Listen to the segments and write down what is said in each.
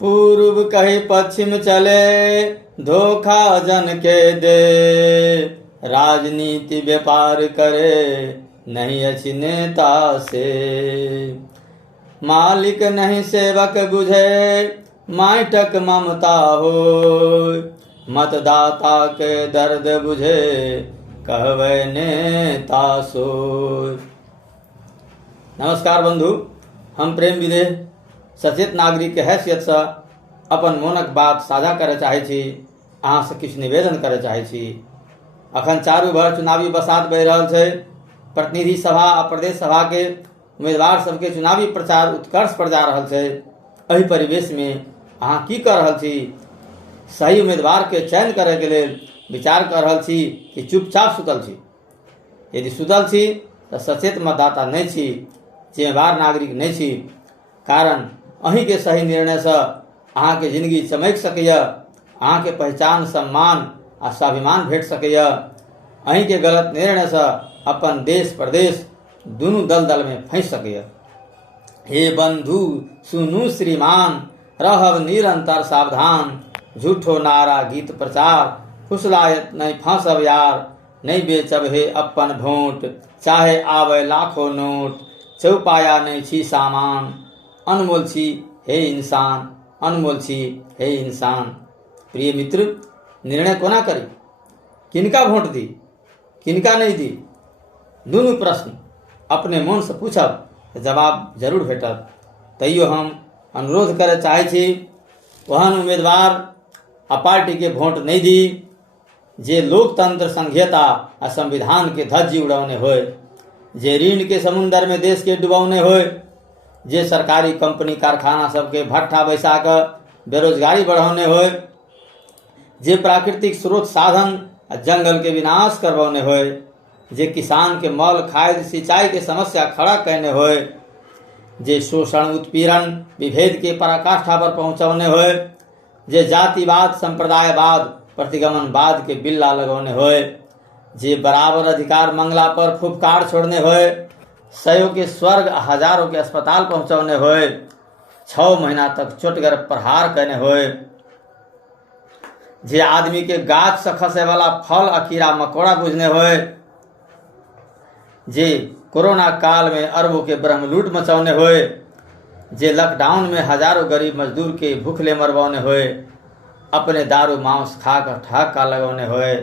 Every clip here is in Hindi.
पूर्व कहे पश्चिम चले, धोखा जन के दे। राजनीति व्यापार करे, नहीं अछि नेता से। मालिक नहीं सेवक बुझे, माटक ममता हो। मतदाता के दर्द बुझे, कहवे नेता सोय। नमस्कार बंधु, हम प्रेम विदेह सचेत नागरिक के हैसियत से अपन मोनक बात साझा करे चाहे छी। अहाँ से किछु निवेदन करे चाहे छी। अखन चारू भर चुनावी बसात बहि रहल छै। प्रतिनिधि सभा आ प्रदेश सभा के उम्मीदवार सबके चुनावी प्रचार उत्कर्ष पर जा रहल छै। एहि परिवेश में अहाँ की कर रहल छी? सही उम्मीदवार के चयन करे के लेल विचार कर रहल छी कि चुपचाप सुतल छी? यदि सुतल छी तो सचेत मतदाता नहीं छी, जिम्मेवार नागरिक नहीं छी। कारण अहीं के सही निर्णय से अहाँ के जिंदगी चमक सकैया, अहाँ के पहचान, सम्मान आ स्वाभिमान भेट सकैया। अहीं के गलत निर्णय से अपन देश प्रदेश दुनू दलदल में फंस सकैया। हे बंधु सुनू श्रीमान, रहब निरंतर सावधान। झूठो नारा गीत प्रचार, फुसलायत नहीं फंसब यार। नहीं बेचब हे अपन भोट, चाहे आवे लाखों नोट। चौपाया नहीं छी सामान, अनमोल छी हे इंसान, अनमोल छी हे इंसान। प्रिय मित्र, निर्णय कोना करी? किनका भोट दी, किनका नहीं दी? दुनू प्रश्न अपने मन से पूछब, जवाब जरूर भेटत। तैयो हम अनुरोध करे चाहे छी, ओहन उम्मीदवार आ पार्टी के भोट नहीं दी जे लोकतंत्र, संघीयता आ संविधान के धज्जी उड़ौने होय, जे ऋण के समुंदर में देश के डुबौने होय, जे सरकारी कंपनी कारखाना सबके भट्ठा बैसा कर बेरोजगारी बढ़ौने होय, जे प्राकृतिक स्रोत साधन आ जंगल के विनाश करवौने होय, जे किसान के मल खाद सिंचाई के समस्या खड़ा कहने होय, जे शोषण उत्पीड़न विभेद के पराकाष्ठा पर पहुंचौने होय, जे जातिवाद संप्रदायवाद प्रतिगमनवाद के बिल्ला लगौने होय, जे बराबर अधिकार मंगला पर फुफकार छोड़ने होय, सयों के स्वर्ग हजारों के अस्पताल पहुंचौने होय, 6 महीना तक चोटगर प्रहार करने होय, जे आदमी के गाछ से खसे वाला फल आ कीड़ा मकोड़ा बुझने होय, जे कोरोना काल में अरबों के ब्रह्मलूट मचौने होय, जे लॉकडाउन में हजारों गरीब मजदूर के भूखले मरवौने होय, अपने दारू मांस खाकर ठहाका लगौने होय,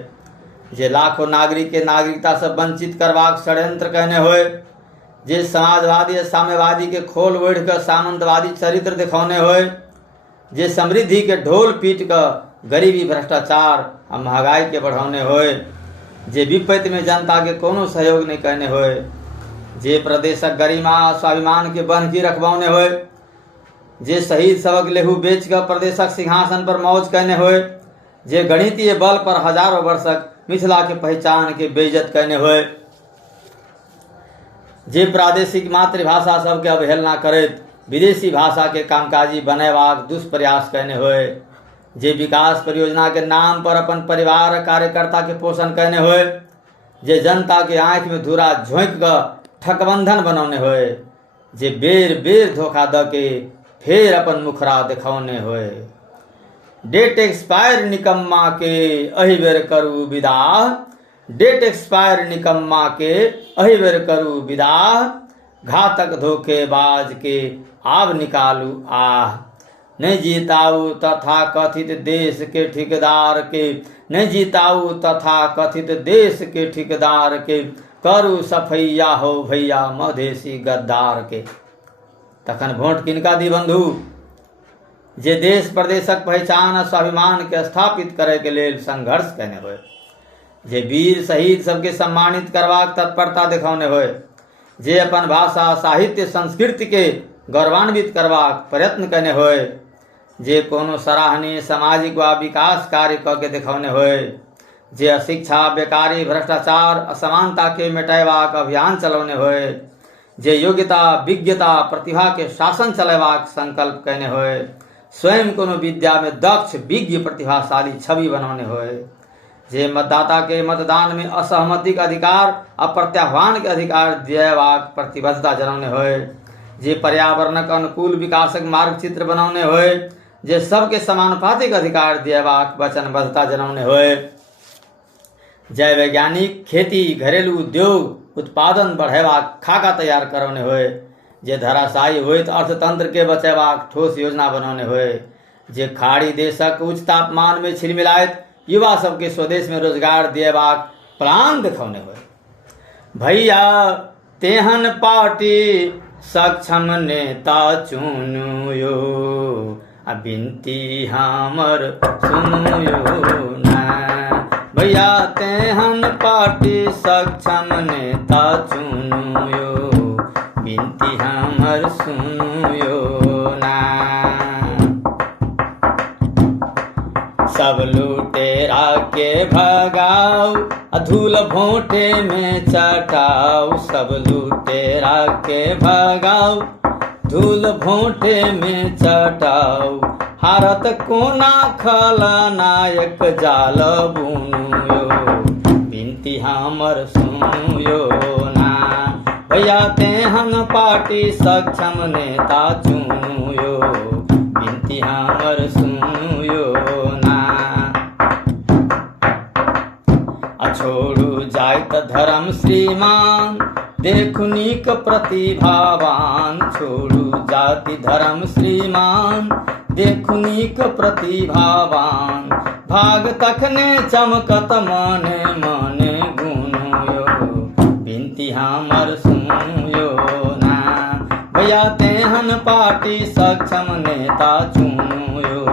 जे लाखों नागरिक के नागरिकता से वंचित करवाक षड्यंत्र कहने होय, जे समाजवादी या साम्यवादी के खोल ओढ़ कर सामंतवादी चरित्र दिखौने होय, जे समृद्धि के ढोल पीट कर गरीबी भ्रष्टाचार और महंगाई के बढ़ौने होय, जे विपत्ति में जनता के कोनो सहयोग नहीं कहने होय, जे प्रदेशक गरिमा स्वाभिमान के बन्हकी रखबौने होय, जे शहीद सबक लेहू बेच कर प्रदेशक सिंहासन पर मौज कहने होय, जे गणितीय बल पर हजारों वर्षक मिथिला के पहचान के बेइज्जत कहने होय, जे प्रादेशिक मातृभाषा सबके अवहेलना करैत विदेशी भाषा के कामकाजी बनैबाक दुष्प्रयास कहने होय, जे विकास परियोजना के नाम पर अपन परिवार कार्यकर्ता के पोषण कहने होय, जे जनता के आंख में धूरा झोंक कर ठकबंधन बनौने होय, जे बेर बेर धोखा द के फिर अपन मुखरा दिखौने होय। डेट एक्सपायर निकम्मा के अहि बेर करू विदा, डेट एक्सपायर निकम्मा के अहि बेर करू विदा। घातक धोखेबाज के आब निकालू आह। नहीं जीताऊ तथा कथित देश के ठेकेदार के, नहीं जीताऊ तथा कथित देश के ठेकेदार के। करू सफैया हो भैया मधेसी गद्दार के। तखन भोट किनका दी बंधु? जे देश प्रदेशक पहचान और स्वाभिमान के स्थापित करे के लेल संघर्ष कहने होय, जे वीर शहीद सबके सम्मानित करवाक तत्परता दिखौने होय, जे अपन भाषा साहित्य संस्कृति के गौरवान्वित करवाक प्रयत्न करने होय, जे कोनो सराहनीय सामाजिक व विकास कार्य क के दिखौने होय, जे अशिक्षा बेकारी भ्रष्टाचार असमानता के मिटायबाक अभियान चलौने होय, जे योग्यता विज्ञता प्रतिभा के शासन चलेबाक संकल्प कहने होय, स्वयं कोनो विद्या में दक्ष विज्ञ प्रतिभाशाली छवि बनौने होय, जे मतदाता के मतदान में असहमति के अधिकार और प्रत्याह्वान के अधिकार दियबाक प्रतिबद्धता जनौने होय, जे पर्यावरणक अनुकूल विकासक मार्ग चित्र बनौने होय, जे सबके समानुपातिक अधिकार दिएबाक वचनबद्धता जनौने होय। जय वैज्ञानिक खेती, घरेलू उद्योग, उत्पादन बढ़ेबाक खाका तैयार करौने होय। जे धराशायी होइत अर्थतंत्र के बचेबाक ठोस योजना बनौने होय। जे खाड़ी देशक उच्च तापमान में छिलमिलाइत युवा सबके स्वदेश में रोजगार दिएबाक प्लान देखौने होय। भैया तेहन पार्टी सक्षम नेता चुनु यो, आ बिनती हमर सुनु यो ना। भैया तेहन पार्टी सक्षम नेता चुनु यो, बिनती हमर सुनु यो ना। सब लुटेरा के भगाओ, धूल भोंटे में चटाओ। सब लुटेरा के भगाओ, धूल भोंटे में चटाओ। हारत कोना खलनायक जाल बुनु यो, बिनती हमर सुनु यो ना। भैया तेहन पार्टी सक्षम नेता चुनु यो, बिनती हमर सुनु यो ना। छोड़ू जाइत धर्म श्रीमान, देखु नीक प्रतिभावान। छोड़ू जाति धर्म श्रीमान, देखु नीक प्रतिभावान। भाग तखने चमकत मने मने गुनु यो, बिनती हमर सुनु यो ना। भैया तेहन पार्टी सक्षम नेता चुनु यो,